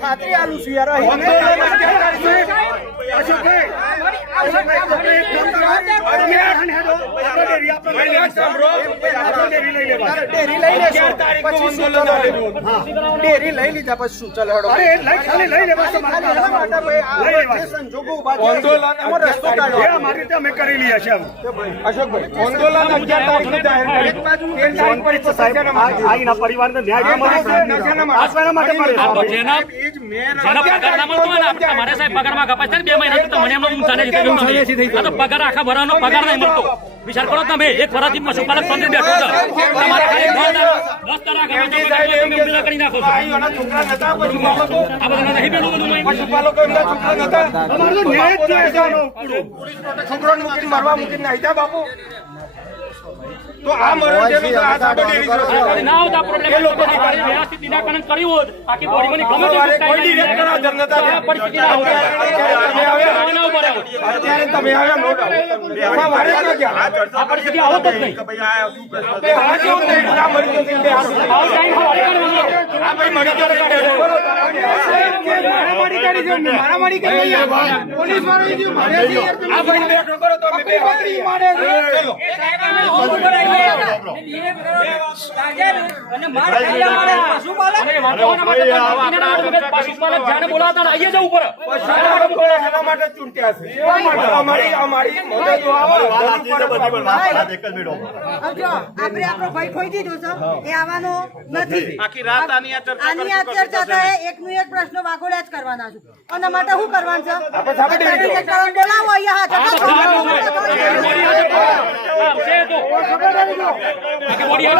ખાતરી આલું છું યાર અહીં. ડેરી લઈ લીધા પછી શું ચલાવવાનું? ખાલી એના માટે ભાઈ આ જે સંજોગો ઊભા થયા છે, એમાં રસ્તો કાઢો. અશોકભાઈ, એક બાજુ આ તો જેના જેના પગાર ના તમારે સાહેબ પગારમાં કપાસ થાય ને બે મહિના મને એમનો ઊંચા નથી આ તો પગાર આખા ભરાનો પગાર નહીં મળતો. વિચાર કરો તમે એક ફરાથી પશુપાલક પંદર બેઠો છે. તમારે દસ દાડા- દસ દાડા ગમે તો પગાર તમે ઊંધા કરી નાખો છો. આ બધા નહીં બેઠું બધું નહીં. છોકરાને મારવા મૂકીને નાહી બાપુ. તો આ મરણ જેનું તો આ સાબો ડેરી જેવો છે. આ ના આવતા પ્રોબ્લેમ એ લોકો વ્યવસ્થિત નિરાકરણ કર્યું હોત. આખી બોડીમાં ગમે તે કોઈ પરિસ્થિતિ ના હોત. અત્યારે તમે. વારે? આ પરિસ્થિતિ આવત જ નહીં. આ આ ને મારામારી કરી પોલીસવાળા આ ભાઈ કરો તો ચલો. ના ને આપણો ભાઈ ખોઈ દીધો છે એ આવવાનો નથી આખી રાત આની આ ચર્ચા થાય એકનું એક પ્રશ્ન વાગોડ્યા જ કરવાના છે. અને માટે શું કરવાનું છે? બોલાવો અહીંયા ¡Aquí moría